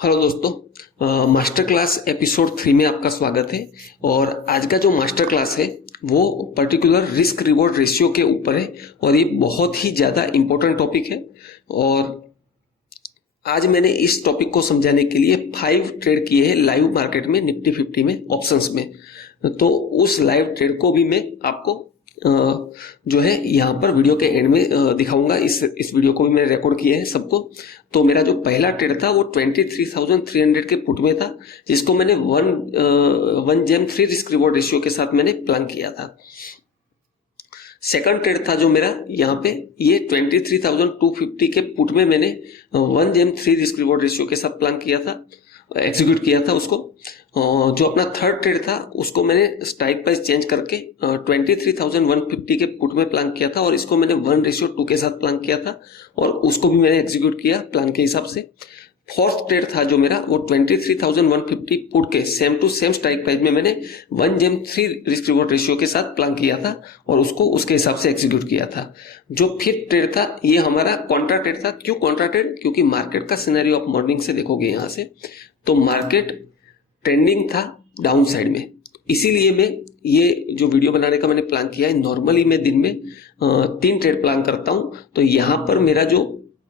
Hello दोस्तों, master class episode 3 में आपका स्वागत है। और आज का जो मास्टर क्लास है वो पर्टिकुलर रिस्क रिवॉर्ड रेशियो के ऊपर है और ये बहुत ही ज़्यादा इम्पोर्टेंट टॉपिक है। और आज मैंने इस टॉपिक को समझाने के लिए 5 ट्रेड किए हैं लाइव मार्केट में, निफ्टी 50 में, ऑप्शंस में। तो उस लाइव ट्रेड को भी मैं आपको जो है यहाँ पर वीडियो के एंड में दिखाऊंगा। इस वीडियो को भी मैंने रिकॉर्ड किया है सबको। तो मेरा जो पहला ट्रेड था वो 23,300 के पुट में था, जिसको मैंने 1:3 रिस्क रिवॉर्ड रेशियो के साथ मैंने प्लान किया था। सेकंड ट्रेड था जो मेरा यहाँ पे, ये 23,250 के पुट में मैंने 1:3 रिस्क रिवॉर्ड रेशियो के साथ प्लान किया था, एग्जीक्यूट किया था उसको। जो अपना थर्ड ट्रेड था उसको मैंने स्ट्राइक प्राइस चेंज करके 23,150 के पुट में प्लान किया था और इसको मैंने 1:2 के साथ प्लान किया था और उसको भी मैंने एग्जीक्यूट किया प्लान के हिसाब से। फोर्थ ट्रेड था जो मेरा वो 23,150 पुट के same to same strike price में मैंने 1:3 रिस्क रिवॉर्ड रेशियो के साथ प्लान किया था और उसको उसके हिसाब से एग्जीक्यूट किया था। जो फिफ्थ ट्रेड था ये हमारा कॉन्ट्रा ट्रेड था। क्यों कॉन्ट्रा ट्रेड? क्योंकि मार्केट का सिनेरियो आप मॉर्निंग से देखोगे यहाँ से, तो मार्केट ट्रेंडिंग था डाउन साइड में, इसीलिए मैं ये जो वीडियो बनाने का मैंने प्लान किया है। नॉर्मली मैं दिन में 3 ट्रेड प्लान करता हूं, तो यहाँ पर मेरा जो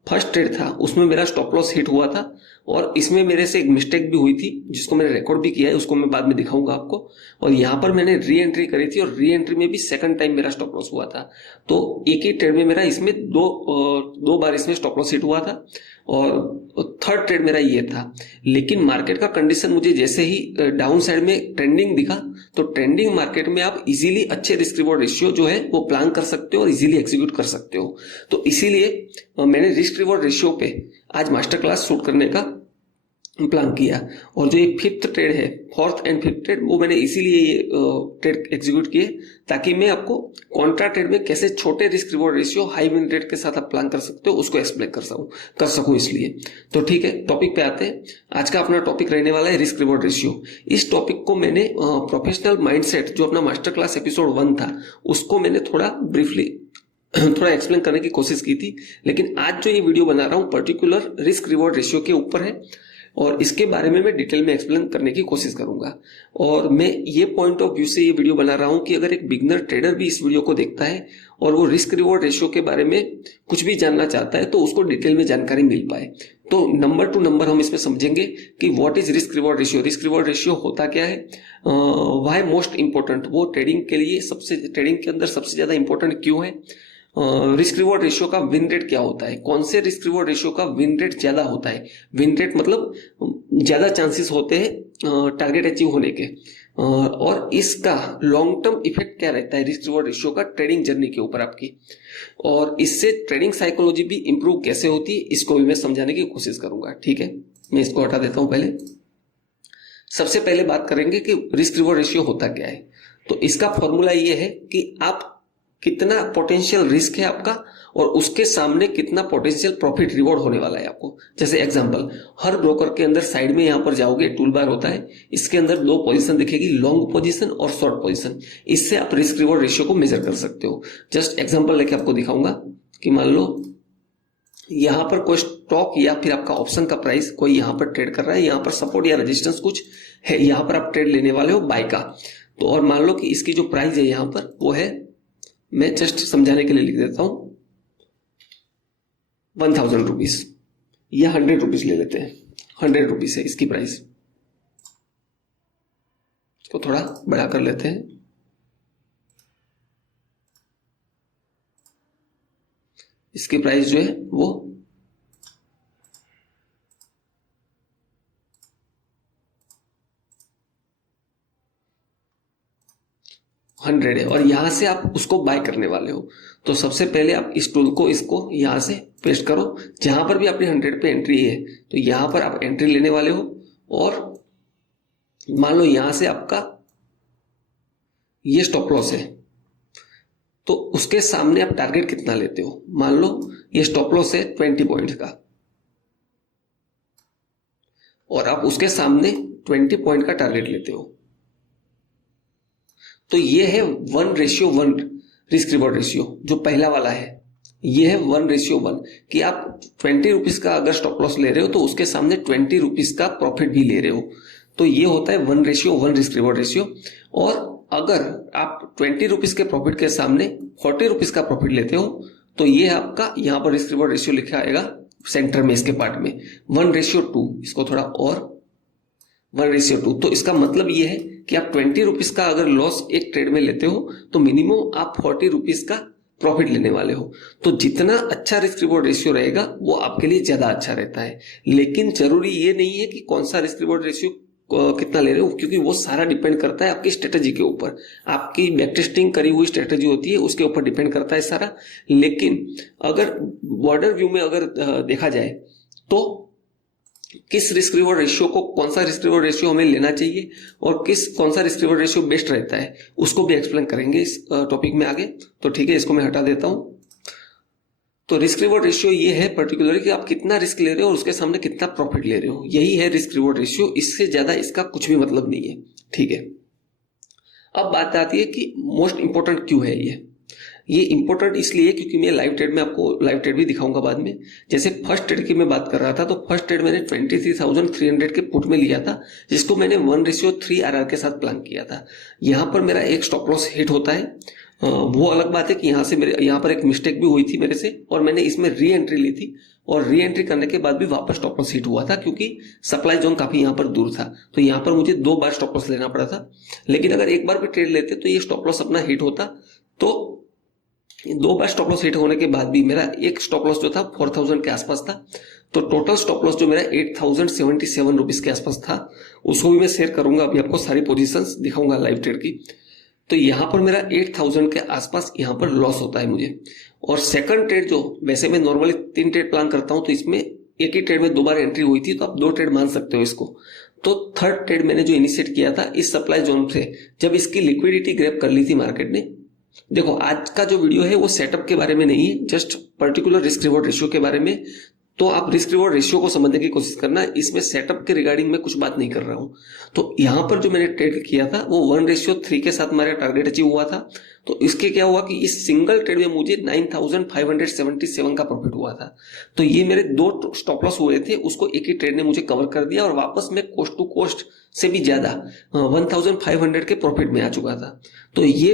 फर्स्ट ट्रेड था उसमें मेरा स्टॉप लॉस हिट हुआ था और इसमें मेरे से एक मिस्टेक भी हुई थी जिसको मैंने रिकॉर्ड भी किया है, उसको मैं बाद में दिखाऊंगा आपको। और यहाँ पर मैंने री एंट्री करी थी और री एंट्री में भी सेकंड टाइम मेरा स्टॉप लॉस हुआ था। तो एक ही ट्रेड में मेरा इसमें दो बार इसमें स्टॉप लॉस हिट हुआ था और थर्ड ट्रेड मेरा ये था। लेकिन मार्केट का कंडीशन मुझे जैसे ही डाउन साइड में ट्रेंडिंग दिखा, तो ट्रेंडिंग मार्केट में आप इजीली अच्छे रिस्क रिवॉर्ड रेशियो जो है वो प्लान कर सकते हो और इजीली एग्जीक्यूट कर सकते हो। तो इसीलिए मैंने रिस्क रिवॉर्ड रेशियो पे आज मास्टर क्लास शूट करने का प्लान किया। और जो ये फिफ्थ ट्रेड है, फोर्थ एंड फिफ्थ ट्रेड, वो मैंने इसीलिए ये ट्रेड एग्जीक्यूट किए ताकि मैं आपको कॉन्ट्रा ट्रेड में कैसे छोटे risk reward ratio high win rate के साथ आप प्लान कर सकते हो उसको एक्सप्लेन कर सकूं इसलिए। तो ठीक है, टॉपिक पे आते हैं। आज का अपना टॉपिक रहने वाला है रिस्क रिवॉर्ड रेशियो। इस टॉपिक को मैंने प्रोफेशनल माइंडसेट जो अपना मास्टर क्लास एपिसोड 1 था उसको मैंने थोड़ा ब्रीफली थोड़ा एक्सप्लेन करने की कोशिश की थी, लेकिन आज जो ये वीडियो बना रहा हूं पर्टिकुलर रिस्क रिवॉर्ड रेशियो के ऊपर है और इसके बारे में मैं डिटेल में एक्सप्लेन करने की कोशिश करूंगा। और मैं ये पॉइंट ऑफ व्यू से ये वीडियो बना रहा हूं कि अगर एक बिगनर ट्रेडर भी इस वीडियो को देखता है और वो रिस्क रिवॉर्ड रेशियो के बारे में कुछ भी जानना चाहता है तो उसको डिटेल में जानकारी मिल पाए। तो नंबर टू नंबर हम इसमें समझेंगे कि what is risk reward ratio, risk reward ratio होता क्या है, व्हाई मोस्ट इंपॉर्टेंट, वो ट्रेडिंग के लिए ट्रेडिंग के अंदर सबसे ज्यादा इंपॉर्टेंट क्यों है, रिस्क रिवॉर्ड रेशियो का विन रेट क्या होता है, कौन से रिस्क रिवॉर्ड रेशियो का विन रेट ज्यादा होता है, विन रेट मतलब ज्यादा चांसेस होते हैं टारगेट अचीव होने के, और इसका लॉन्ग टर्म इफेक्ट क्या रहता है रिस्क रिवॉर्ड रेशियो का ट्रेडिंग जर्नी के ऊपर आपकी, और इससे ट्रेडिंग साइकोलॉजी भी इंप्रूव कैसे होती है इसको भी मैं समझाने की कोशिश करूंगा। ठीक है, मैं इसको हटा देता हूं। पहले सबसे पहले बात करेंगे कि रिस्क रिवॉर्ड रेशियो होता क्या है। तो इसका फॉर्मूला ये है कि आप कितना पोटेंशियल रिस्क है आपका और उसके सामने कितना पोटेंशियल प्रॉफिट रिवॉर्ड होने वाला है आपको। जैसे एग्जांपल, हर ब्रोकर के अंदर साइड में यहां पर जाओगे टूल बार होता है, इसके अंदर 2 पोजीशन दिखेगी, लॉन्ग पोजीशन और शॉर्ट पोजीशन। इससे आप रिस्क रिवॉर्ड रेशियो को मेजर कर सकते हो। जस्ट एग्जांपल लेके आपको दिखाऊंगा कि मान लो यहां पर कोई स्टॉक या फिर आपका ऑप्शन का प्राइस कोई यहां पर ट्रेड कर रहा है, यहां पर सपोर्ट या रेजिस्टेंस कुछ है, यहां पर आप ट्रेड लेने वाले हो बाय का। तो और मान लो कि इसकी जो प्राइस है यहां पर वो है, मैं जस्ट समझाने के लिए लिख देता हूं 1000 रुपीज या 100 रुपीज ले लेते हैं। 100 रुपीज है इसकी प्राइस, इसको थोड़ा बड़ा कर लेते हैं। इसकी प्राइस जो है वो 100 है और यहां से आप उसको बाय करने वाले हो। तो सबसे पहले आप इस टूल को इसको यहां से पेस्ट करो, जहां पर भी अपनी 100 पे एंट्री है तो यहां पर आप एंट्री लेने वाले हो। और मान लो यहां से आपका ये स्टॉप लॉस है, तो उसके सामने आप टारगेट कितना लेते हो। मान लो ये स्टॉप लॉस है 20 पॉइंट का और आप उसके सामने 20 पॉइंट का टारगेट लेते हो। तो ये है 1:1 रिस्क रिवॉर्ड रेशियो जो पहला वाला है। ये है 1:1 कि आप 20 रुपीज का अगर स्टॉप लॉस ले रहे हो तो उसके सामने 20 रुपीज का प्रॉफिट भी ले रहे हो। तो ये होता है 1:1 रिस्क रिवॉर्ड रेशियो। और अगर आप 20 रुपीज के प्रॉफिट के सामने 40 रुपीज का प्रॉफिट लेते हो तो ये आपका यहाँ पर रिस्क रिवॉर्ड रेशियो लिखा आएगा सेंटर में इसके पार्ट में 1:2। इसको थोड़ा और 1:2। तो इसका मतलब ये है कि आप 20 रुपीज का अगर लॉस एक ट्रेड में लेते हो तो मिनिमम आप 40 रुपीज का प्रॉफिट लेने वाले हो। तो जितना अच्छा रिस्क रिवॉर्ड रेशियो रहेगा वो आपके लिए ज्यादा अच्छा रहता है। लेकिन जरूरी ये नहीं है कि कौन सा रिस्क रिवॉर्ड रेशियो कितना ले रहे हो, क्योंकि वो सारा डिपेंड करता है आपकी स्ट्रेटेजी के ऊपर। आपकी बैक टेस्टिंग करी हुई स्ट्रेटेजी होती है उसके ऊपर डिपेंड करता है सारा। लेकिन अगर बॉर्डर व्यू में अगर देखा जाए तो किस रिस्क रिवॉर्ड रेशियो को, कौन सा रिस्क रिवॉर्ड रेशियो हमें लेना चाहिए और कौन सा रिस्क रिवॉर्ड रेशियो बेस्ट रहता है उसको भी एक्सप्लेन करेंगे इस टॉपिक में आगे। तो ठीक है, इसको मैं हटा देता हूं। तो रिस्क रिवॉर्ड रेशियो ये है पर्टिकुलरली कि आप कितना रिस्क ले रहे हो और उसके सामने कितना प्रॉफिट ले रहे हो, यही है रिस्क रिवॉर्ड रेशियो। इससे ज्यादा इसका कुछ भी मतलब नहीं है। ठीक है, अब बात आती है कि मोस्ट इंपॉर्टेंट क्यों है ये इंपॉर्टेंट इसलिए क्योंकि मैं लाइव ट्रेड में आपको लाइव ट्रेड भी दिखाऊंगा बाद में। जैसे फर्स्ट ट्रेड की मैं बात कर रहा था तो फर्स्ट ट्रेड मैंने 23,300 के पुट में लिया था, जिसको मैंने 1:3 आरआर के साथ प्लान किया था। यहाँ पर मेरा एक स्टॉप लॉस हिट होता है। वो अलग बात है कि यहाँ पर एक मिस्टेक भी हुई थी मेरे से और मैंने इसमें री एंट्री ली थी और री एंट्री करने के बाद भी वापस स्टॉप लॉस हिट हुआ था क्योंकि सप्लाई जोन काफी यहाँ पर दूर था। तो यहाँ पर मुझे 2 बार स्टॉप लॉस लेना पड़ा था। लेकिन अगर एक बार भी ट्रेड लेते तो ये स्टॉप लॉस अपना हिट होता। तो 2 बार स्टॉप लॉस हिट होने के बाद भी मेरा एक स्टॉप लॉस जो था 4,000 के आसपास था। तो टोटल स्टॉप लॉस जो मेरा 8,077 रुपीज के आसपास था, उसको भी मैं शेयर करूंगा। अभी आपको सारी पोजीशंस दिखाऊंगा लाइव ट्रेड की। तो यहाँ पर मेरा 8,000 के आसपास यहाँ पर लॉस होता है मुझे। और सेकंड ट्रेड जो, वैसे मैं नॉर्मली 3 ट्रेड प्लान करता हूँ तो इसमें एक ही ट्रेड में 2 बार एंट्री हुई थी, तो आप 2 ट्रेड मान सकते हो इसको। तो थर्ड ट्रेड मैंने जो इनिशिएट किया था इस सप्लाई जोन से, जब इसकी लिक्विडिटी ग्रैब कर ली थी मार्केट ने। देखो, आज का जो वीडियो है वो सेटअप के बारे में नहीं है, just particular risk reward ratio के बारे में। तो आप रिस्क रिवॉर्ड रेशियो को समझने की कोशिश करना, इसमें सेटअप के रिगार्डिंग में कुछ बात नहीं कर रहा हूं। तो यहां पर जो मैंने ट्रेड किया था वो 1:3 के साथ मेरा टारगेट अचीव हुआ था। तो इसके क्या हुआ कि इस सिंगल ट्रेड में मुझे 9,577 का प्रॉफिट हुआ था। तो ये मेरे 2 स्टॉप लॉस हुए थे, उसको एक ही ट्रेड ने मुझे कवर कर दिया और वापस में कोस्ट टू कोस्ट से भी ज्यादा 1,500 के प्रॉफिट में आ चुका था। तो ये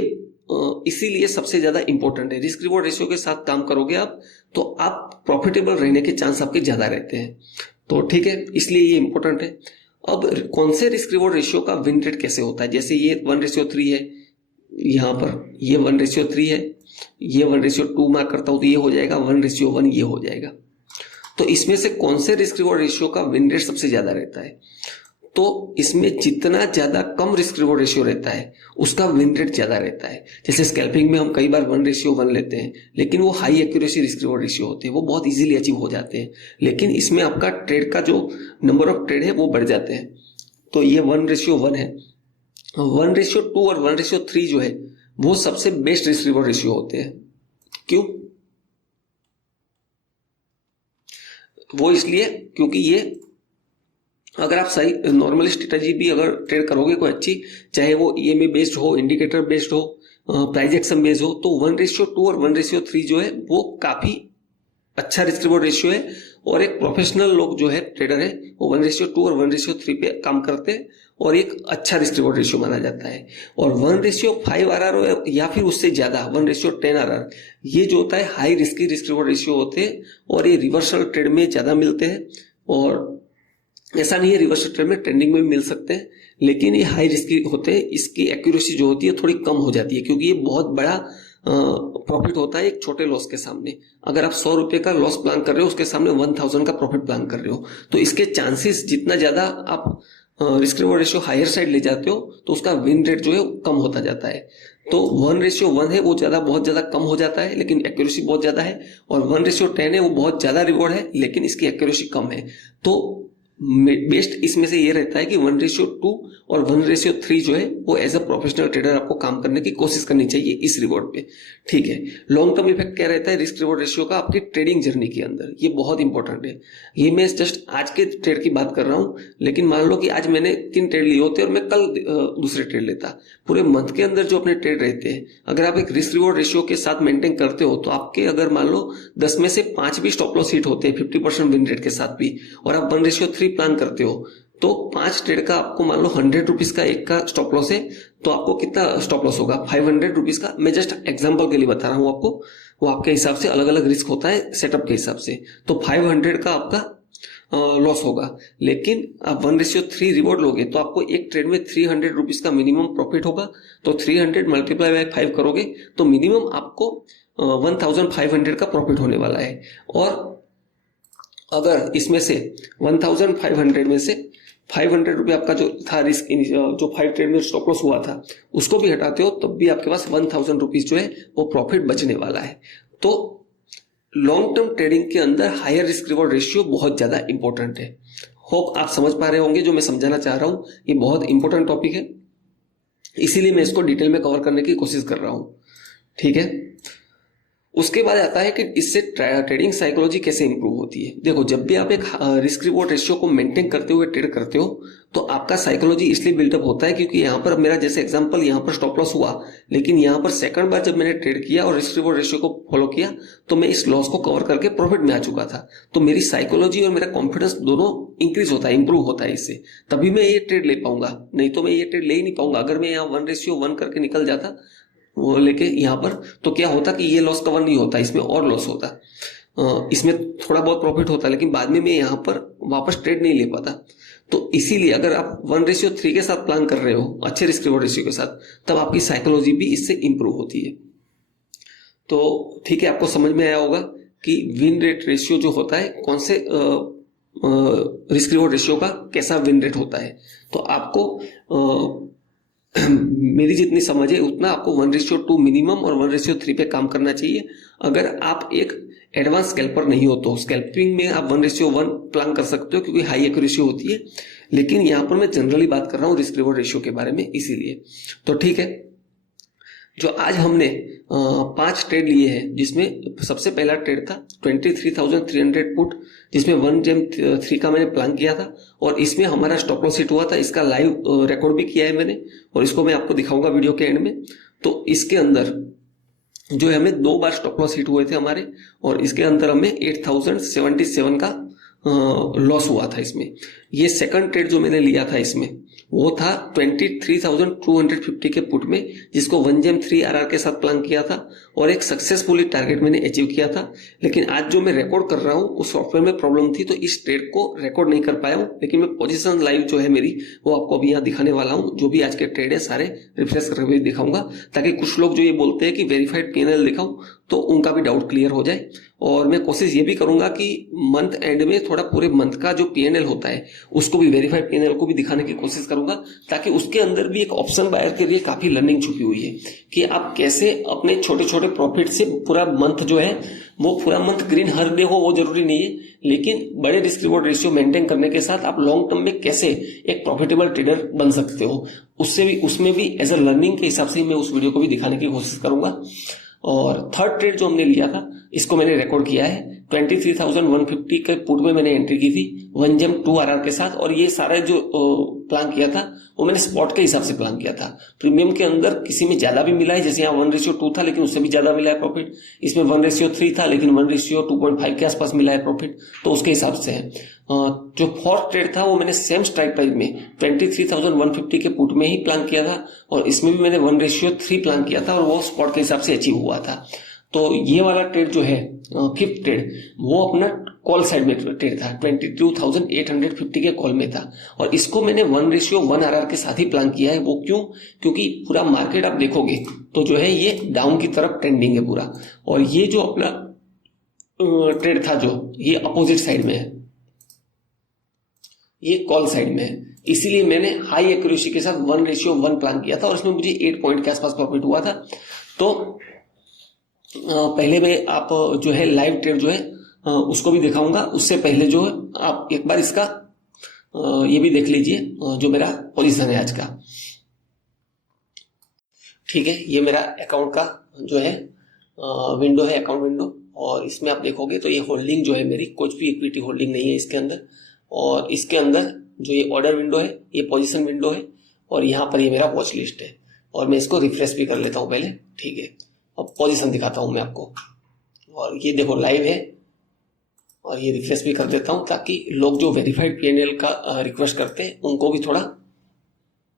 इसीलिए सबसे ज्यादा इंपॉर्टेंट है। रिस्क रिवॉर्ड रेशियो के साथ काम करोगे आप तो आप प्रॉफिटेबल रहने के चांस आपके ज्यादा रहते हैं। तो ठीक है, इसलिए ये इंपॉर्टेंट है। अब कौन से रिस्क रिवॉर्ड रेशियो का विन रेट कैसे होता है, जैसे ये 1:3 है, यहाँ पर ये 1:3 है, ये 1:2 मार्क करता हूं तो ये हो जाएगा 1:1, ये हो जाएगा। तो इसमें से कौन से रिस्क रिवॉर्ड रेशियो का विन रेट सबसे ज्यादा रहता है? तो इसमें जितना ज्यादा कम रिस्क रिवॉर्ड रेशियो रहता है उसका विन रेट ज्यादा रहता है। जैसे स्कैल्पिंग में हम कई बार 1:1 लेते हैं, लेकिन वो high accuracy risk reward ratio होते हैं, वो बहुत इजीली अचीव हो जाते हैं। लेकिन इसमें आपका ट्रेड का जो नंबर ऑफ ट्रेड है वो बढ़ जाते हैं। तो ये 1:1 है। 1:2 और 1:3 जो है वो सबसे बेस्ट रिस्क रिवॉर्ड रेशियो होते हैं। क्यों? वो इसलिए क्योंकि ये अगर आप सही नॉर्मल स्ट्रेटजी भी अगर ट्रेड करोगे कोई अच्छी, चाहे वो ईएमए बेस्ड हो, इंडिकेटर बेस्ड हो, प्राइस एक्शन बेस्ड हो, तो 1:2 और 1:3 जो है वो काफी अच्छा रिस्क रिवॉर्ड रेशियो है। और एक प्रोफेशनल लोग जो है ट्रेडर है वो 1:2 और 1:3 पे काम करते हैं और एक अच्छा रिस्क रिवॉर्ड रेशियो माना जाता है। और 1:5 आरआर या फिर उससे ज्यादा 1:10 आरआर, ये जो होता है high risky risk reward ratio होते हैं और ये रिवर्सल ट्रेड में ज्यादा मिलते हैं। और ऐसा नहीं है, रिवर्सल ट्रेड में ट्रेंडिंग में भी मिल सकते हैं, लेकिन ये हाई रिस्की होते हैं। इसकी एक्यूरेसी जो होती है थोड़ी कम हो जाती है क्योंकि ये बहुत बड़ा प्रॉफिट होता है एक छोटे लॉस के सामने। अगर आप 100 रुपए का लॉस प्लान कर रहे हो उसके सामने 1,000 का प्रॉफिट प्लान कर रहे हो, तो इसके चांसेस जितना ज्यादा आप risk reward ratio higher side ले जाते हो तो उसका विन रेट जो है कम होता जाता है। तो 1:1 है वो बहुत ज्यादा कम हो जाता है लेकिन एक्यूरेसी बहुत ज्यादा है, और 1:10 है वो बहुत ज्यादा रिवॉर्ड है लेकिन इसकी एक्यूरेसी कम है। तो बेस्ट इसमें से ये रहता है कि 1:2 और 1:3 जो है वो एज अ प्रोफेशनल ट्रेडर आपको काम करने की कोशिश करनी चाहिए इस रिवॉर्ड पे। ठीक है, लॉन्ग टर्म इफेक्ट क्या रहता है रिस्क रिवॉर्ड रेशियो का आपकी ट्रेडिंग जर्नी के अंदर, ये बहुत इंपॉर्टेंट है। ये मैं जस्ट आज के ट्रेड की बात कर रहा हूं, लेकिन मान लो कि आज मैंने 3 ट्रेड लिए होते और मैं कल दूसरे ट्रेड लेता, पूरे मंथ के अंदर जो अपने ट्रेड रहते हैं अगर आप एक रिस्क रिवॉर्ड रेशियो के साथ मेंटेन करते हो तो आपके अगर मान लो 10 में से 5 भी स्टॉप लॉस हिट होते हैं 50% विन रेट के साथ भी, और आप 1:3 प्लान करते हो तो 5 ट्रेड का आपको मान लो 100 रुपीज का एक का स्टॉप लॉस है, तो आपको कितना स्टॉप लॉस होगा 500 रुपीज का। मैं जस्ट एग्जांपल के लिए बता रहा हूं आपको, वो आपके हिसाब से अलग अलग रिस्क होता है सेटअप के हिसाब से, तो 500 का आपका लॉस होगा। लेकिन आप 1:3 रिवॉर्ड लोगे तो आपको एक ट्रेड में 300 रुपीज का मिनिमम प्रॉफिट होगा, तो 300 मल्टीप्लाई बाय 5 करोगे तो मिनिमम आपको 1500 का प्रॉफिट होने वाला है। और अगर इसमें से 1500 में से 500 रुपये आपका जो था रिस्क, जो 5 ट्रेड में स्टॉप लॉस हुआ था उसको भी हटाते हो तब भी आपके पास 1000 रुपीज जो है वो प्रॉफिट बचने वाला है। तो लॉन्ग टर्म ट्रेडिंग के अंदर हायर रिस्क रिवॉर्ड रेशियो बहुत ज्यादा इंपॉर्टेंट है। होप आप समझ पा रहे होंगे जो मैं समझाना चाह रहा हूं, ये बहुत इंपॉर्टेंट टॉपिक है, इसीलिए मैं इसको डिटेल में कवर करने की कोशिश कर रहा हूं। ठीक है, उसके बाद आता है कि इससे ट्रेडिंग साइकोलॉजी कैसे इंप्रूव होती है। देखो, जब भी आप एक रिस्क रिवॉर्ड रेशियो को मेंटेन करते हुए ट्रेड करते हो तो आपका साइकोलॉजी इसलिए बिल्डअप होता है क्योंकि यहाँ पर मेरा जैसे एग्जांपल यहाँ पर स्टॉप लॉस हुआ, लेकिन यहाँ पर सेकंड बार जब मैंने ट्रेड किया और रिस्क रिवॉर्ड रेशियो को फॉलो किया तो मैं इस लॉस को कवर करके प्रॉफिट में आ चुका था। तो मेरी साइकोलॉजी और मेरा कॉन्फिडेंस दोनों इंक्रीज होता है, इंप्रूव होता है इससे, तभी मैं ये ट्रेड ले पाऊंगा, नहीं तो मैं ये ट्रेड ले ही नहीं पाऊंगा। अगर मैं यहाँ 1:1 करके निकल जाता वो लेके यहाँ पर, तो क्या होता कि ये लॉस कवर नहीं होता, इसमें और लॉस होता, इसमें थोड़ा बहुत प्रॉफिट होता, लेकिन बाद में मैं यहाँ पर वापस ट्रेड नहीं ले पाता। तो इसीलिए अगर आप 1:3 के साथ प्लान कर रहे हो अच्छे रिस्क रिवॉर्ड रेशियो के साथ, तब आपकी साइकोलॉजी भी इससे इंप्रूव होती है। तो ठीक है, आपको समझ में आया होगा कि विन रेट रेशियो जो होता है कौन से रिस्क रिवॉर्ड रेशियो का कैसा विन रेट होता है। तो आपको मेरी जितनी समझ है उतना आपको 1:2 मिनिमम और 1:3 पे काम करना चाहिए। अगर आप एक एडवांस स्कैल्पर नहीं हो तो स्कैल्पिंग में आप 1:1 प्लान कर सकते हो क्योंकि हाई एक्यूरेसी होती है, लेकिन यहाँ पर मैं जनरली बात कर रहा हूँ रिस्क रिवॉर्ड रेशियो के बारे में, इसीलिए। तो ठीक है, जो आज हमने 5 ट्रेड लिए हैं, जिसमें सबसे पहला ट्रेड था 23,300 पुट, जिसमें 1:3 का मैंने प्लान किया था और इसमें हमारा स्टॉप लॉस हिट हुआ था। इसका लाइव रिकॉर्ड भी किया है मैंने और इसको मैं आपको दिखाऊंगा वीडियो के एंड में। तो इसके अंदर जो है हमें 2 बार स्टॉप लॉस हिट हुए थे हमारे, और इसके अंदर हमें 8077 का लॉस हुआ था इसमें। ये सेकंड ट्रेड जो मैंने लिया था इसमें वो था 23,250 के पुट में, जिसको 1:3 RR के साथ प्लान किया था और एक सक्सेसफुली टारगेट मैंने अचीव किया था। लेकिन आज जो मैं रिकॉर्ड कर रहा हूँ उस सॉफ्टवेयर में प्रॉब्लम थी, तो इस ट्रेड को रिकॉर्ड नहीं कर पाया हूँ, लेकिन मैं पोजीशन लाइव जो है मेरी वो आपको अभी यहाँ दिखाने वाला हूँ। जो भी आज के ट्रेड है सारे रिफ्रेश करके भी दिखाऊंगा, ताकि कुछ लोग जो ये बोलते हैं कि वेरीफाइड PNL दिखाऊं तो उनका भी डाउट क्लियर हो जाए। और मैं कोशिश ये भी करूंगा कि मंथ एंड में थोड़ा पूरे मंथ का जो PNL होता है उसको भी वेरीफाइड PNL को भी दिखाने की कोशिश करूंगा, ताकि उसके अंदर भी एक ऑप्शन बायर के लिए काफी लर्निंग छुपी हुई है कि आप कैसे अपने छोटे छोटे प्रॉफिट से पूरा मंथ जो है वो पूरा मंथ ग्रीन हर डे हो वो जरूरी नहीं है, लेकिन बड़े रिस्क रिवॉर्ड रेशियो मेंटेन करने के साथ आप लॉन्ग टर्म में कैसे एक प्रॉफिटेबल ट्रेडर बन सकते हो, उसमें भी एज अ लर्निंग के हिसाब से मैं उस वीडियो को भी दिखाने की कोशिश करूंगा। और थर्ड ट्रेड जो हमने लिया था इसको मैंने रिकॉर्ड किया है, 23,150 के पुट में मैंने एंट्री की थी 1:2 RR के साथ, और ये सारा जो प्लान किया था वो मैंने स्पॉट के हिसाब से प्लान किया था। प्रीमियम के अंदर किसी में ज्यादा भी मिला है, जैसे यहाँ 1:2 था लेकिन उससे भी ज्यादा मिला है प्रॉफिट, इसमें 1:3 था लेकिन 1:2.5 के आसपास मिला है प्रॉफिट, तो उसके हिसाब से है। जो फोर्थ ट्रेड था वो मैंने सेम स्ट्राइक प्राइस में 23,150 के पुट में ही प्लान किया था और इसमें भी मैंने 1:3 प्लान किया था और वो स्पॉट के हिसाब से अचीव हुआ था। तो ये वाला ट्रेड जो है फिफ्थ ट्रेड वो अपना कॉल साइड में ट्रेड था, 22,850 के कॉल में था और इसको मैंने 1:1 RR के साथ ही प्लान किया है। वो क्यों? क्योंकि पूरा मार्केट आप देखोगे तो जो है ये डाउन की तरफ ट्रेंडिंग है पूरा, और ये जो अपना ट्रेड था जो ये अपोजिट साइड में है, ये कॉल साइड में है, इसीलिए मैंने हाई एक्यूरेसी के साथ 1:1 प्लान किया था और इसमें मुझे 8 पॉइंट के आसपास प्रॉफिट हुआ था। तो पहले मैं आप जो है लाइव ट्रेड जो है उसको भी दिखाऊंगा, उससे पहले जो है आप एक बार इसका ये भी देख लीजिए जो मेरा पोजीशन है आज का। ठीक है, ये मेरा अकाउंट का जो है विंडो है, अकाउंट विंडो, और इसमें आप देखोगे तो ये होल्डिंग जो है मेरी, कुछ भी इक्विटी होल्डिंग नहीं है इसके अंदर। और इसके अंदर जो ये ऑर्डर विंडो है, ये पोजीशन विंडो है, और यहाँ पर ये मेरा वॉच लिस्ट है। और मैं इसको रिफ्रेश भी कर लेता हूँ पहले। ठीक है, अब पोजीशन दिखाता हूँ मैं आपको, और ये देखो लाइव है, और ये रिफ्रेश भी कर देता हूँ ताकि लोग जो वेरीफाइड पीएनएल का रिक्वेस्ट करते हैं उनको भी थोड़ा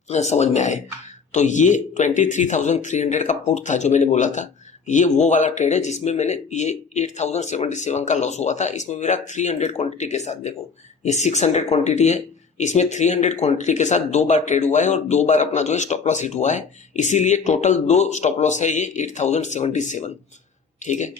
समझ में आए। तो ये 23,300 का पुट था जो मैंने बोला था, ये वो वाला ट्रेड है जिसमें मैंने ये 8,077 का लॉस हुआ था। इसमें मेरा 300 क्वांटिटी के साथ, देखो ये 600 क्वांटिटी है, इसमें 300 क्वांटिटी के साथ 2 बार ट्रेड हुआ है और 2 बार अपना जो है स्टॉप लॉस हिट हुआ है, इसीलिए टोटल 2 स्टॉप लॉस है ये 8,077। ठीक है,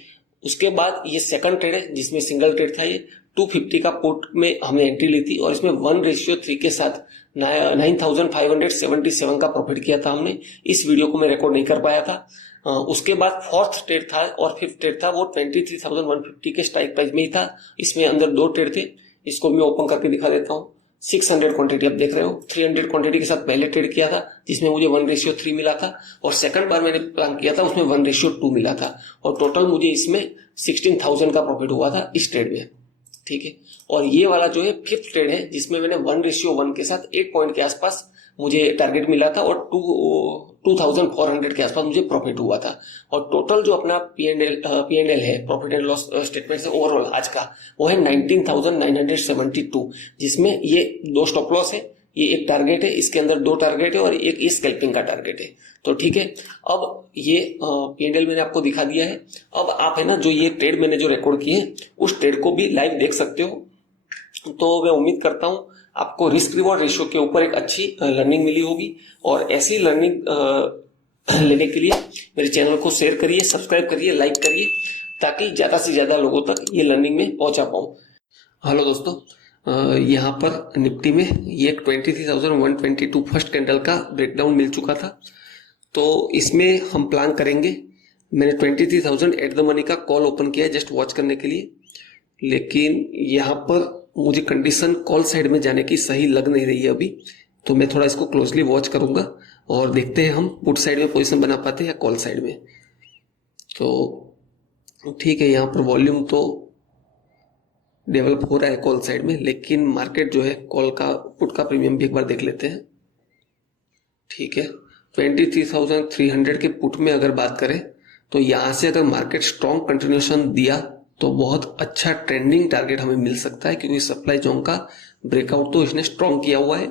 उसके बाद ये सेकंड ट्रेड है जिसमें सिंगल ट्रेड था, ये 250 का पुट में हमने एंट्री ली थी और इसमें 1:3 के साथ 9,577 का प्रॉफिट किया था हमने। इस वीडियो को मैं रिकॉर्ड नहीं कर पाया था। उसके बाद फोर्थ ट्रेड था और फिफ्थ ट्रेड था, वो 23,150 के स्ट्राइक प्राइस में ही था। इसमें अंदर 2 ट्रेड थे, इसको मैं ओपन करके दिखा देता हूँ। 600 क्वांटिटी आप देख रहे हो, 300 क्वांटिटी के साथ पहले ट्रेड किया था जिसमें मुझे 1:3 मिला था, और सेकंड बार मैंने प्लान किया था उसमें 1:2 मिला था, और टोटल मुझे इसमें 16,000 का प्रॉफिट हुआ था इस ट्रेड में। ठीक है, और ये वाला जो है फिफ्थ ट्रेड है जिसमें मैंने 1:1 के साथ 8 पॉइंट के आसपास मुझे टारगेट मिला था और 2,400 के आसपास मुझे प्रॉफिट हुआ था। और टोटल जो अपना पीएनएल है, प्रॉफिट एंड लॉस स्टेटमेंट से ओवरऑल आज का, वो है 19,972, जिसमें ये 2 स्टॉप लॉस है, ये एक टारगेट है, इसके अंदर 2 टारगेट है और एक ये स्कैल्पिंग का टारगेट है। तो ठीक है, अब ये पीएनएल मैंने आपको दिखा दिया है। अब आप है ना जो ये ट्रेड मैंने जो रिकॉर्ड किए उस ट्रेड को भी लाइव देख सकते हो। तो मैं उम्मीद करता हूं आपको रिस्क रिवॉर्ड रेशियो के ऊपर एक अच्छी लर्निंग मिली होगी, और ऐसी लर्निंग लेने के लिए मेरे चैनल को शेयर करिए, सब्सक्राइब करिए, लाइक करिए, ताकि ज्यादा से ज्यादा लोगों तक ये लर्निंग में पहुंचा पाऊं। हेलो दोस्तों, यहाँ पर निफ्टी में ये 23,122 फर्स्ट कैंडल का ब्रेकडाउन मिल चुका था। तो इसमें हम प्लान करेंगे, मैंने 23,000 एट द मनी का कॉल ओपन किया है जस्ट वॉच करने के लिए, लेकिन यहाँ पर मुझे कंडीशन कॉल साइड में जाने की सही लग नहीं रही है अभी, तो मैं थोड़ा इसको क्लोजली वॉच करूंगा और देखते हैं हम पुट साइड में पोजीशन बना पाते हैं या कॉल साइड में। तो ठीक है, यहाँ पर वॉल्यूम तो डेवलप हो रहा है कॉल साइड में, लेकिन मार्केट जो है कॉल का पुट का प्रीमियम भी एक बार देख लेते हैं। ठीक है, 23,300 के पुट में अगर बात करें तो यहाँ से अगर मार्केट स्ट्रॉन्ग कंटिन्यूएशन दिया तो बहुत अच्छा ट्रेंडिंग टारगेट हमें मिल सकता है, क्योंकि सप्लाई जोन का ब्रेकआउट तो इसने स्ट्रॉन्ग किया हुआ है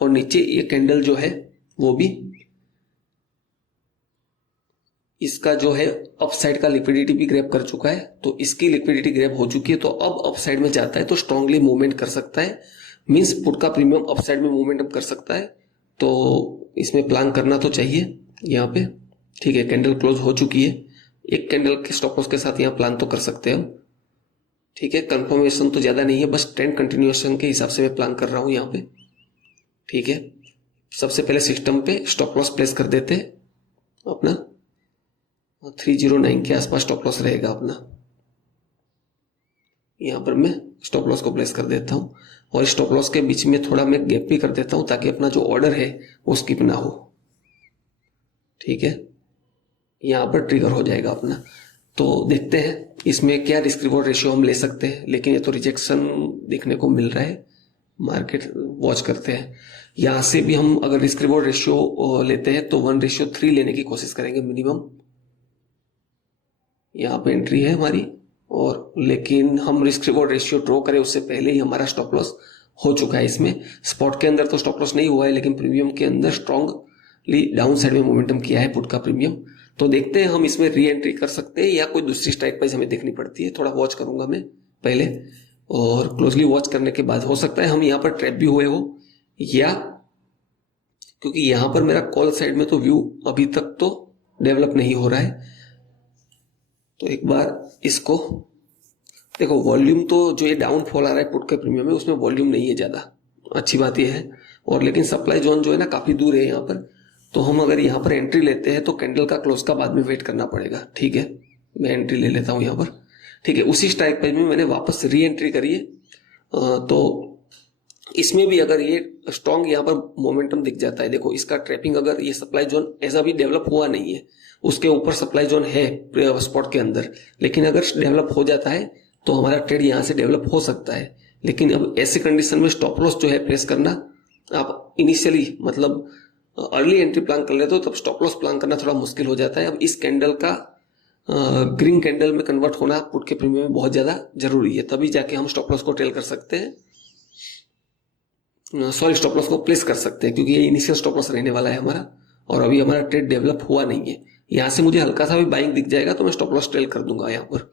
और नीचे ये कैंडल जो है वो भी इसका जो है अपसाइड का लिक्विडिटी भी ग्रैब कर चुका है। तो इसकी लिक्विडिटी ग्रैब हो चुकी है, तो अब अपसाइड में जाता है तो स्ट्रांगली मूवमेंट कर सकता है, मींस पुट का प्रीमियम अपसाइड में मूवमेंट कर सकता है। तो इसमें प्लान करना तो चाहिए यहाँ पे। ठीक है, कैंडल क्लोज हो चुकी है, एक कैंडल के स्टॉप लॉस के साथ यहाँ प्लान तो कर सकते हैं हम। ठीक है, कंफर्मेशन तो ज्यादा नहीं है, बस ट्रेंड कंटिन्यूएशन के हिसाब से मैं प्लान कर रहा हूँ यहाँ पे। ठीक है, सबसे पहले सिस्टम पे स्टॉप लॉस प्लेस कर देते हैं अपना, 309 के आसपास स्टॉप लॉस रहेगा अपना। यहाँ पर मैं स्टॉप लॉस को प्लेस कर देता हूँ और स्टॉप लॉस के बीच में थोड़ा मैं गैप भी कर देता हूँ ताकि अपना जो ऑर्डर है वो स्किप ना हो। ठीक है, यहाँ पर ट्रिगर हो जाएगा अपना। तो देखते हैं इसमें क्या रिस्क रिवॉर्ड रेशियो हम ले सकते हैं, लेकिन ये तो रिजेक्शन देखने को मिल रहा है, मार्केट वॉच करते हैं। यहाँ से भी हम अगर रिस्क रिवॉर्ड रेशियो लेते हैं तो 1:3 लेने की कोशिश करेंगे मिनिमम। यहाँ पे एंट्री है हमारी, और लेकिन हम रिस्क रिवॉर्ड रेशियो ड्रॉ करें उससे पहले ही हमारा स्टॉप लॉस हो चुका है। इसमें स्पॉट के अंदर तो स्टॉप लॉस नहीं हुआ है, लेकिन प्रीमियम के अंदर स्ट्रॉन्गली डाउन साइड में मोमेंटम किया है पुट का प्रीमियम। तो देखते हैं हम इसमें री एंट्री कर सकते हैं या कोई दूसरी स्ट्राइक प्राइस हमें देखनी पड़ती है। थोड़ा वॉच करूंगा मैं पहले, और क्लोजली वॉच करने के बाद हो सकता है हम यहाँ पर ट्रैप भी हुए हो, या क्योंकि यहाँ पर मेरा कॉल साइड में तो व्यू अभी तक तो डेवलप नहीं हो रहा है। तो एक बार इसको देखो, वॉल्यूम तो जो ये डाउनफॉल आ रहा है पुट के प्रीमियम में उसमें वॉल्यूम नहीं है ज्यादा, अच्छी बात यह है। और लेकिन सप्लाई जोन जो है ना काफी दूर है यहाँ पर, तो हम अगर यहाँ पर एंट्री लेते हैं तो कैंडल का क्लोज का बाद में वेट करना पड़ेगा। ठीक है, मैं एंट्री ले लेता हूँ यहाँ पर। ठीक है, उसी स्ट्राइक प्राइस में मैंने वापस री एंट्री करी है। तो इसमें भी अगर ये स्ट्रॉन्ग यहाँ पर मोमेंटम दिख जाता है, देखो इसका ट्रैपिंग, अगर ये सप्लाई जोन ऐसा भी डेवलप हुआ नहीं है, उसके ऊपर सप्लाई जोन है स्पॉट के अंदर, लेकिन अगर डेवलप हो जाता है तो हमारा ट्रेड यहाँ से डेवलप हो सकता है। लेकिन अब ऐसे कंडीशन में स्टॉप लॉस जो है प्लेस करना, आप इनिशियली मतलब अर्ली एंट्री प्लान कर लेते हो तब स्टॉप लॉस प्लान करना थोड़ा मुश्किल हो जाता है। अब इस कैंडल का ग्रीन कैंडल में कन्वर्ट होना पुट के प्रीमियम में बहुत ज्यादा जरूरी है, तभी जाके हम स्टॉप लॉस को टेल कर सकते हैं, सॉरी स्टॉप लॉस को प्लेस कर सकते हैं, क्योंकि ये इनिशियल स्टॉप लॉस रहने वाला है हमारा और अभी हमारा ट्रेड डेवलप हुआ नहीं है। यहां से मुझे हल्का सा भी बाइंग दिख जाएगा तो मैं स्टॉप लॉस टेल कर दूंगा यहाँ पर।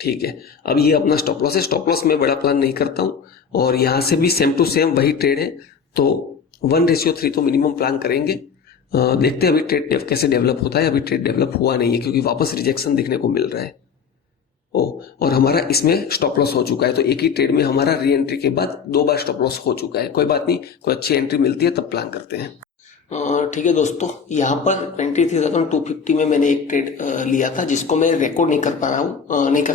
ठीक है, अब ये अपना स्टॉप लॉस है, स्टॉप लॉस में बड़ा प्लान नहीं करता हूं और यहां से भी सेम टू सेम वही ट्रेड है, तो 1:3 तो मिनिमम प्लान करेंगे। देखते हैं अभी ट्रेड कैसे डेवलप होता है। अभी ट्रेड डेवलप हुआ नहीं है क्योंकि वापस रिजेक्शन देखने को मिल रहा है। ओ, और हमारा इसमें स्टॉप लॉस हो चुका है, तो एक ही ट्रेड में हमारा री एंट्री के बाद 2 बार स्टॉप लॉस हो चुका है। कोई बात नहीं, कोई अच्छी एंट्री मिलती है तब प्लान करते हैं। ठीक है दोस्तों, यहाँ पर 23,250 में मैंने एक ट्रेड लिया था जिसको मैं रिकॉर्ड नहीं कर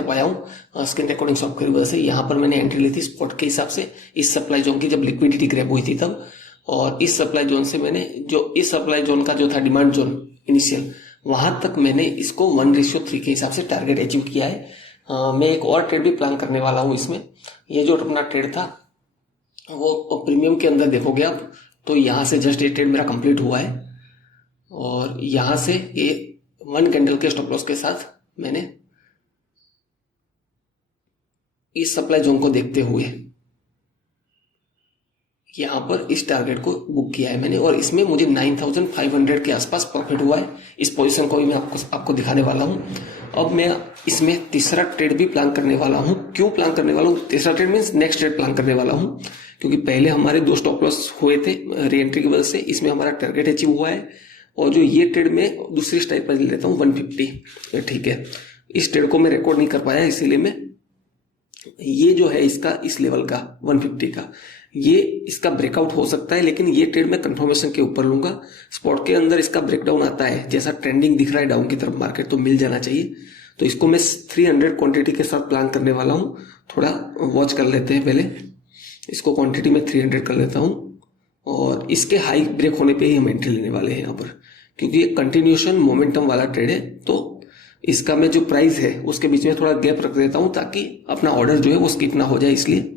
पाया हूँ स्क्रीन रिकॉर्डिंग सॉफ्टवेयर की वजह से। यहाँ पर मैंने एंट्री ली थी स्पॉट के हिसाब से इस सप्लाई जोन की, जब लिक्विडिटी ग्रैब हुई थी तब, और इस सप्लाई जोन से मैंने जो इस सप्लाई जोन का जो था डिमांड जोन इनिशियल, वहां तक मैंने इसको 1:3 के हिसाब से टारगेट अचीव किया है। मैं एक और ट्रेड भी प्लान करने वाला हूँ इसमें। ये जो अपना ट्रेड था वो प्रीमियम के अंदर देखोगे आप, तो यहाँ से जस्ट ये ट्रेड मेरा कंप्लीट हुआ है और यहाँ से ये 1 कैंडल के स्टॉप लॉस के साथ मैंने इस सप्लाई जोन को देखते हुए यहाँ पर इस टारगेट को बुक किया है मैंने, और इसमें मुझे 9,500 के आसपास प्रॉफिट हुआ है। इस पोजीशन को भी मैं आपको दिखाने वाला हूँ। अब मैं इसमें तीसरा ट्रेड भी प्लान करने वाला हूँ। क्यों प्लान करने वाला हूँ? तीसरा trade means next trade plan करने वाला हूँ, क्योंकि पहले हमारे 2 स्टॉप लॉस हुए थे री एंट्री की वजह से, इसमें हमारा टारगेट अचीव हुआ है। और जो ये ट्रेड में दूसरी स्ट्राइक पर ले लेता हूँ 150। ठीक है, इस ट्रेड को मैं रिकॉर्ड नहीं कर पाया, इसीलिए मैं ये जो है इसका इस लेवल का 150 का ये इसका ब्रेकआउट हो सकता है, लेकिन ये ट्रेड मैं कंफर्मेशन के ऊपर लूंगा। स्पॉट के अंदर इसका ब्रेकडाउन आता है, जैसा ट्रेंडिंग दिख रहा है डाउन की तरफ मार्केट, तो मिल जाना चाहिए। तो इसको मैं 300 क्वांटिटी के साथ प्लान करने वाला हूं। थोड़ा वॉच कर लेते हैं, पहले इसको क्वांटिटी में 300 कर लेता हूं और इसके हाई ब्रेक होने पे ही हम एंट्री लेने वाले हैं यहाँ पर, क्योंकि ये कंटिन्यूशन मोमेंटम वाला ट्रेड है। तो इसका मैं जो प्राइस है उसके बीच में थोड़ा गैप रख देता हूं ताकि अपना ऑर्डर जो है वो स्किप ना हो जाए, इसलिए।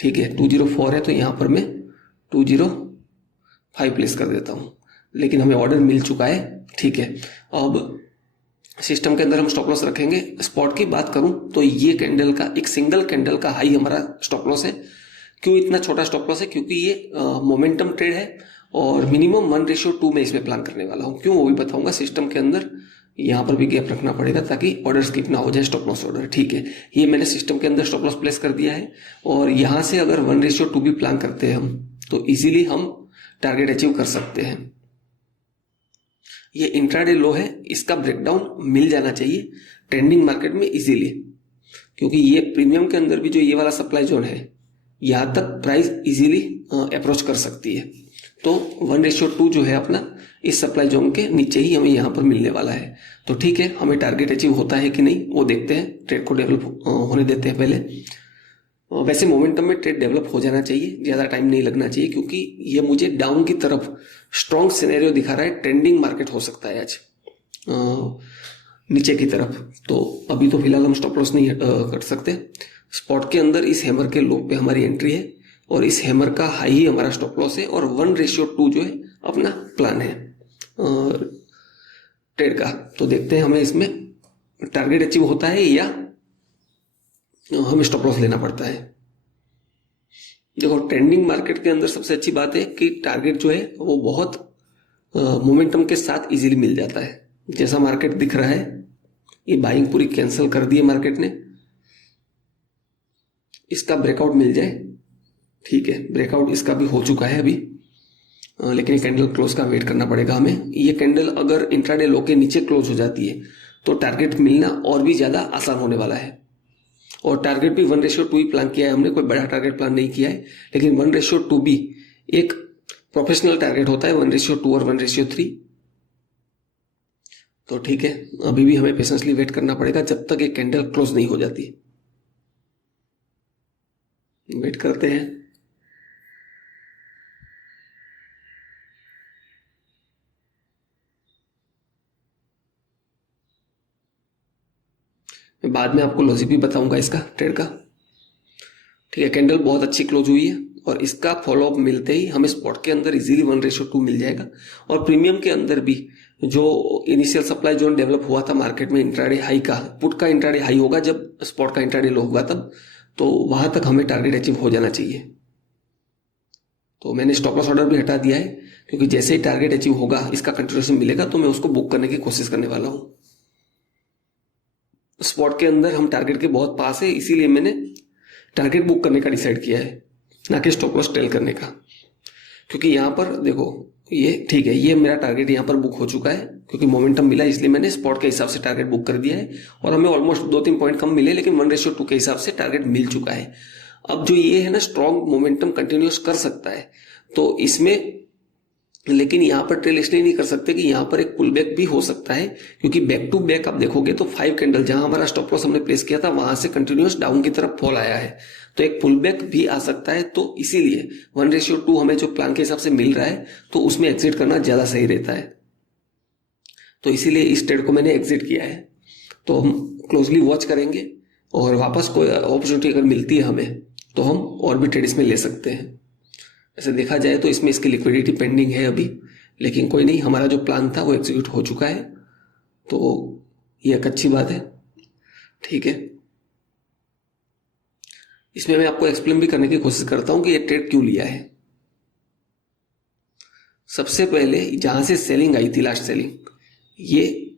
ठीक है, 204 है तो यहाँ पर मैं 205 प्लेस कर देता हूँ, लेकिन हमें ऑर्डर मिल चुका है। ठीक है, अब सिस्टम के अंदर हम स्टॉप लॉस रखेंगे। स्पॉट की बात करूं तो ये कैंडल का एक सिंगल कैंडल का हाई हमारा स्टॉप लॉस है। क्यों इतना छोटा स्टॉप लॉस है? क्योंकि ये मोमेंटम ट्रेड है और मिनिमम 1:2 में इसमें प्लान करने वाला हूं। क्यों, वो भी बताऊंगा। सिस्टम के अंदर यहाँ पर भी गैप रखना पड़ेगा ताकि ऑर्डर स्किप ना हो जाए, स्टॉप लॉस ऑर्डर। ठीक है, ये मैंने सिस्टम के अंदर स्टॉप लॉस प्लेस कर दिया है और यहाँ से अगर 1:2 भी प्लान करते हैं हम तो इजीली हम टारगेट अचीव कर सकते हैं। ये इंट्राडे लो है, इसका ब्रेकडाउन मिल जाना चाहिए ट्रेंडिंग मार्केट में इजीली, क्योंकि ये प्रीमियम के अंदर भी जो ये वाला सप्लाई जोन है यहां तक प्राइस इजीली अप्रोच कर सकती है। तो 1:2 जो है अपना इस सप्लाई जोन के नीचे ही हमें यहाँ पर मिलने वाला है। तो ठीक है, हमें टारगेट अचीव होता है कि नहीं वो देखते हैं, ट्रेड को डेवलप होने देते हैं पहले। वैसे मोमेंटम में ट्रेड डेवलप हो जाना चाहिए, ज्यादा टाइम नहीं लगना चाहिए, क्योंकि ये मुझे डाउन की तरफ स्ट्रॉन्ग सिनेरियो दिखा रहा है। ट्रेंडिंग मार्केट हो सकता है आज नीचे की तरफ, तो अभी तो फिलहाल हम स्टॉप लॉस नहीं कर सकते। स्पॉट के अंदर इस हैमर के लो पे हमारी एंट्री है और इस हैमर का हाई ही हमारा स्टॉप लॉस है, और 1:2 जो है अपना प्लान है ट्रेड का। तो देखते हैं हमें इसमें टारगेट अचीव होता है या हमें स्टॉप लॉस लेना पड़ता है। देखो, ट्रेंडिंग मार्केट के अंदर सबसे अच्छी बात है कि टारगेट जो है वो बहुत मोमेंटम के साथ इजीली मिल जाता है। जैसा मार्केट दिख रहा है, ये बाइंग पूरी कैंसिल कर दी है मार्केट ने, इसका ब्रेकआउट मिल जाए। ठीक है, ब्रेकआउट इसका भी हो चुका है अभी, लेकिन ये कैंडल क्लोज का वेट करना पड़ेगा हमें। ये कैंडल अगर इंट्राडे लो के नीचे क्लोज हो जाती है तो टारगेट मिलना और भी ज्यादा आसान होने वाला है। और टारगेट भी 1:2 ही प्लान किया है हमने, कोई बड़ा टारगेट प्लान नहीं किया है, लेकिन 1:2 भी एक प्रोफेशनल टारगेट होता है, 1:2 और 1:3। तो ठीक है, अभी भी हमें पेशेंसली वेट करना पड़ेगा जब तक एक कैंडल क्लोज नहीं हो जाती। वेट करते हैं। मैं बाद में आपको लॉजिक भी बताऊंगा इसका ट्रेड का। ठीक है, कैंडल बहुत अच्छी क्लोज हुई है और इसका फॉलोअप मिलते ही हमें स्पॉट के अंदर इजीली 1:2 मिल जाएगा। और प्रीमियम के अंदर भी जो इनिशियल सप्लाई जोन डेवलप हुआ था मार्केट में इंट्राडे हाई का, पुट का इंट्राडे हाई होगा जब स्पॉट का इंट्राडे लो होगा तब, तो वहां तक हमें टारगेट अचीव हो जाना चाहिए। तो मैंने स्टॉप लॉस ऑर्डर भी हटा दिया है, क्योंकि जैसे ही टारगेट अचीव होगा, इसका कंटिन्यूएशन मिलेगा, तो मैं उसको बुक करने की कोशिश करने वाला हूं। स्पॉट के अंदर हम टारगेट के बहुत पास है, इसीलिए मैंने टारगेट बुक करने का डिसाइड किया है, ना कि स्टॉप लॉस टेल करने का। क्योंकि यहाँ पर देखो, ये ठीक है, ये मेरा टारगेट यहाँ पर बुक हो चुका है, क्योंकि मोमेंटम मिला, इसलिए मैंने स्पॉट के हिसाब से टारगेट बुक कर दिया है। और हमें ऑलमोस्ट 2-3 पॉइंट कम मिले, लेकिन 1:2 के हिसाब से टारगेट मिल चुका है। अब जो ये है ना, स्ट्रॉन्ग मोमेंटम कंटिन्यूस कर सकता है, तो इसमें लेकिन यहाँ पर ट्रेल इसलिए नहीं कर सकते कि यहाँ पर एक पुल बैक भी हो सकता है, क्योंकि बैक टू बैक आप देखोगे तो 5 कैंडल जहां हमारा स्टॉप लॉस हमने प्लेस किया था, वहां से कंटिन्यूस डाउन की तरफ फॉल आया है, तो एक पुल बैक भी आ सकता है। तो इसीलिए 1:2 हमें जो प्लान के हिसाब से मिल रहा है, तो उसमें एग्जिट करना ज्यादा सही रहता है। तो इसीलिए इस ट्रेड को मैंने एग्जिट किया है। तो हम क्लोजली वॉच करेंगे, और वापस कोई अपॉर्चुनिटी अगर मिलती है हमें, तो हम और भी ट्रेड इसमें ले सकते हैं। ऐसे देखा जाए तो इसमें इसकी लिक्विडिटी पेंडिंग है अभी, लेकिन कोई नहीं, हमारा जो प्लान था वो एग्जीक्यूट हो चुका है, तो ये एक अच्छी बात है। ठीक है, इसमें मैं आपको एक्सप्लेन भी करने की कोशिश करता हूं कि ये ट्रेड क्यों लिया है। सबसे पहले जहां से सेलिंग आई थी, लास्ट सेलिंग, ये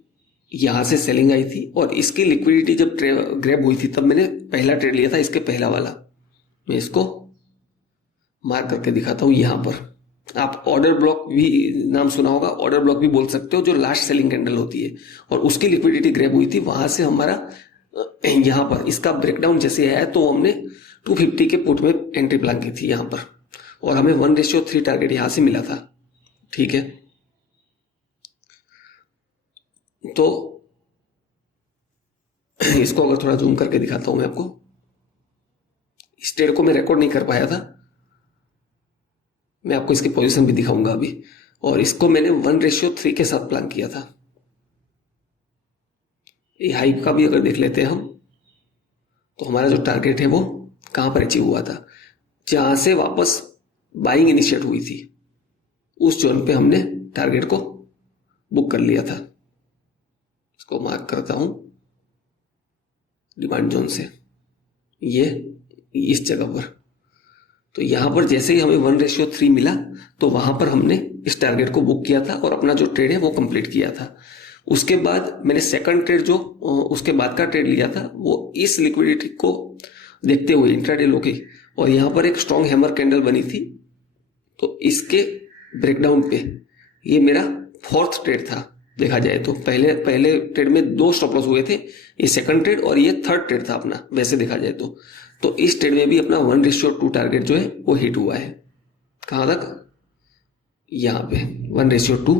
यहां से सेलिंग आई थी, और इसकी लिक्विडिटी जब ग्रैब हुई थी, तब मैंने पहला ट्रेड लिया था, इसके पहला वाला। मैं इसको मार्क करके दिखाता हूं। यहां पर आप ऑर्डर ब्लॉक भी नाम सुना होगा, ऑर्डर ब्लॉक भी बोल सकते हो, जो लास्ट सेलिंग कैंडल होती है, और उसकी लिक्विडिटी ग्रैब हुई थी। वहां से हमारा यहां पर इसका ब्रेकडाउन जैसे आया, तो हमने 250 के पुट में एंट्री प्लान की थी यहां पर, और हमें 1:3 टारगेट यहां से मिला था। ठीक है, तो इसको अगर थोड़ा जूम करके दिखाता हूं मैं आपको। इस ट्रेड को मैं रिकॉर्ड नहीं कर पाया था, मैं आपको इसकी पोजीशन भी दिखाऊंगा अभी। और इसको मैंने 1:3 के साथ प्लान किया था। ये हाई का भी अगर देख लेते हैं हम, तो हमारा जो टारगेट है वो कहां पर अचीव हुआ था, जहां से वापस बाइंग इनिशिएट हुई थी, उस जोन पे हमने टारगेट को बुक कर लिया था। इसको मार्क करता हूं डिमांड जोन से, ये इस जगह पर। तो यहां पर जैसे ही हमें 1:3 मिला, तो वहां पर हमने इस टारगेट को बुक किया था, और अपना जो ट्रेड है वो कंप्लीट किया था। उसके बाद मैंने सेकंड ट्रेड जो उसके बाद का ट्रेड लिया था, वो इस लिक्विडिटी को देखते हुए इंट्राडे लो की, और यहां पर एक स्ट्रॉन्ग हैमर कैंडल बनी थी, तो इसके ब्रेकडाउन पे ये मेरा 4th ट्रेड था। देखा जाए तो पहले ट्रेड में 2 स्टॉप लॉस हुए थे, ये सेकंड ट्रेड और ये 3rd ट्रेड था अपना, वैसे देखा जाए तो इस ट्रेड में भी अपना 1:2 टारगेट जो है वो हिट हुआ है। कहां तक, यहां पे 1:2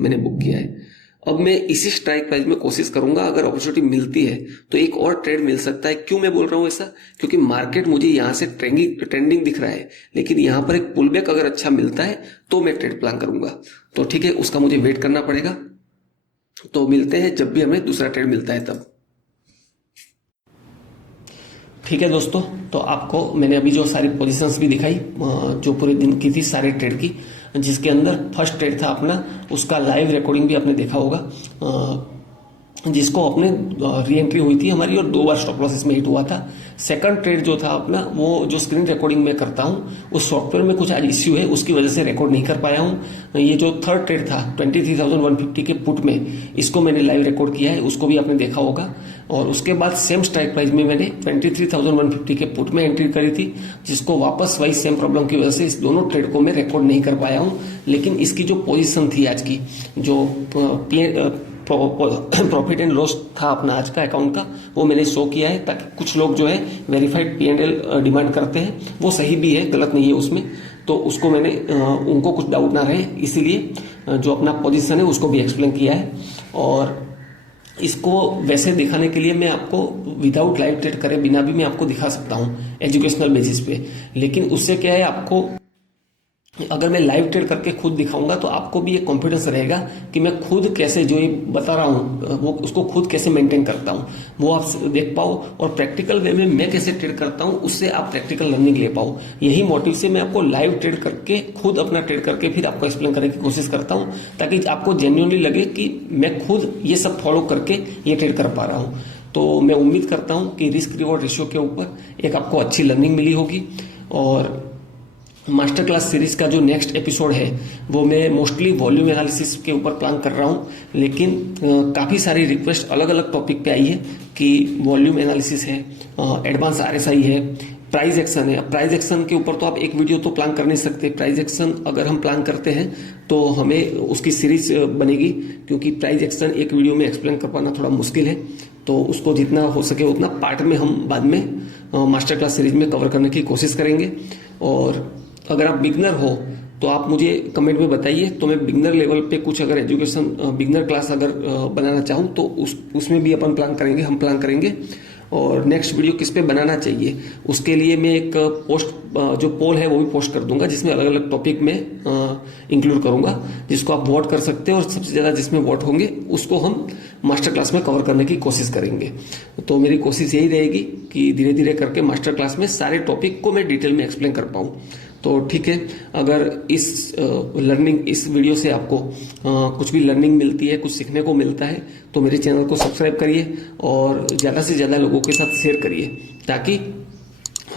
मैंने बुक किया है। अब मैं इसी स्ट्राइक प्राइस में कोशिश करूंगा, अगर अपॉर्चुनिटी मिलती है तो एक और ट्रेड मिल सकता है। क्यों मैं बोल रहा हूं ऐसा, क्योंकि मार्केट मुझे यहां से ट्रेंडिंग दिख रहा है, लेकिन यहां पर एक पुल बैक अगर अच्छा मिलता है तो मैं ट्रेड प्लान करूंगा। तो ठीक है, उसका मुझे वेट करना पड़ेगा। तो मिलते हैं जब भी हमें दूसरा ट्रेड मिलता है तब। ठीक है दोस्तों, तो आपको मैंने अभी जो सारी पोजीशंस भी दिखाई, जो पूरे दिन की थी सारे ट्रेड की, जिसके अंदर फर्स्ट ट्रेड था अपना, उसका लाइव रिकॉर्डिंग भी आपने देखा होगा, जिसको अपने री एंट्री हुई थी हमारी, और 2 बार स्टॉप लॉस इसमें हिट हुआ था। सेकंड ट्रेड जो था अपना, वो जो स्क्रीन रिकॉर्डिंग में करता हूँ, उस सॉफ्टवेयर में कुछ आज इश्यू है, उसकी वजह से रिकॉर्ड नहीं कर पाया हूँ। ये जो 3rd ट्रेड था 23,150 के पुट में, इसको मैंने लाइव रिकॉर्ड किया है, उसको भी आपने देखा होगा। और उसके बाद सेम स्ट्राइक प्राइस में मैंने 23,150 के पुट में एंट्री करी थी, जिसको वापस वही सेम प्रॉब्लम की वजह से इस दोनों ट्रेड को मैं रिकॉर्ड नहीं कर पाया हूँ। लेकिन इसकी जो पोजीशन थी आज की, जो प्रॉफिट एंड लॉस था अपना आज का अकाउंट का, वो मैंने शो किया है, ताकि कुछ लोग जो है वेरीफाइड P&L डिमांड करते हैं, वो सही भी है, गलत नहीं है उसमें, तो उसको मैंने उनको कुछ डाउट ना रहे, इसीलिए जो अपना पोजीशन है उसको भी एक्सप्लेन किया है। और इसको वैसे दिखाने के लिए मैं आपको विदाउट लाइव ट्रेड करे बिना भी मैं आपको दिखा सकता हूँ एजुकेशनल बेसिस पे, लेकिन उससे क्या है, आपको अगर मैं लाइव ट्रेड करके खुद दिखाऊंगा तो आपको भी एक कॉन्फिडेंस रहेगा कि मैं खुद कैसे जो ये बता रहा हूँ वो उसको खुद कैसे मेंटेन करता हूँ, वो आप देख पाओ, और प्रैक्टिकल वे में मैं कैसे ट्रेड करता हूँ उससे आप प्रैक्टिकल लर्निंग ले पाओ। यही मोटिव से मैं आपको लाइव ट्रेड करके खुद अपना ट्रेड करके फिर आपको एक्सप्लेन करने की कोशिश करता हूँ, ताकि आपको जेन्युइनली लगे कि मैं खुद ये सब फॉलो करके ये ट्रेड कर पा रहा हूँ। तो मैं उम्मीद करता हूँ कि रिस्क रिवॉर्ड रेशियो के ऊपर एक आपको अच्छी लर्निंग मिली होगी। और मास्टर क्लास सीरीज का जो नेक्स्ट एपिसोड है वो मैं मोस्टली वॉल्यूम एनालिसिस के ऊपर प्लान कर रहा हूँ, लेकिन काफ़ी सारी रिक्वेस्ट अलग अलग टॉपिक पे आई है कि वॉल्यूम एनालिसिस है, एडवांस आरएसआई है, प्राइस एक्शन है। प्राइस एक्शन के ऊपर तो आप एक वीडियो तो प्लान कर नहीं सकते, प्राइस एक्शन अगर हम प्लान करते हैं तो हमें उसकी सीरीज बनेगी, क्योंकि प्राइस एक्शन एक वीडियो में एक्सप्लेन कर पाना थोड़ा मुश्किल है। तो उसको जितना हो सके उतना पार्ट में हम बाद में मास्टर क्लास सीरीज में कवर करने की कोशिश करेंगे। और अगर आप बिगनर हो तो आप मुझे कमेंट में बताइए, तो मैं बिगनर लेवल पे कुछ अगर एजुकेशन बिगनर क्लास अगर बनाना चाहूँ तो उसमें भी अपन प्लान करेंगे, हम प्लान करेंगे। और नेक्स्ट वीडियो किस पे बनाना चाहिए उसके लिए मैं एक पोस्ट जो पोल है वो भी पोस्ट कर दूंगा, जिसमें अलग अलग टॉपिक में इंक्लूड करूंगा, जिसको आप वोट कर सकते हैं, और सबसे ज़्यादा जिसमें वोट होंगे उसको हम मास्टर क्लास में कवर करने की कोशिश करेंगे। तो मेरी कोशिश यही रहेगी कि धीरे धीरे करके मास्टर क्लास में सारे टॉपिक को मैं डिटेल में एक्सप्लेन कर पाऊँ। तो ठीक है, अगर इस इस वीडियो से आपको कुछ भी लर्निंग मिलती है, कुछ सीखने को मिलता है, तो मेरे चैनल को सब्सक्राइब करिए और ज़्यादा से ज़्यादा लोगों के साथ शेयर करिए, ताकि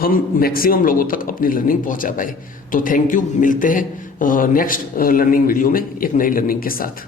हम मैक्सिमम लोगों तक अपनी लर्निंग पहुंचा पाए। तो थैंक यू, मिलते हैं नेक्स्ट लर्निंग वीडियो में एक नई लर्निंग के साथ।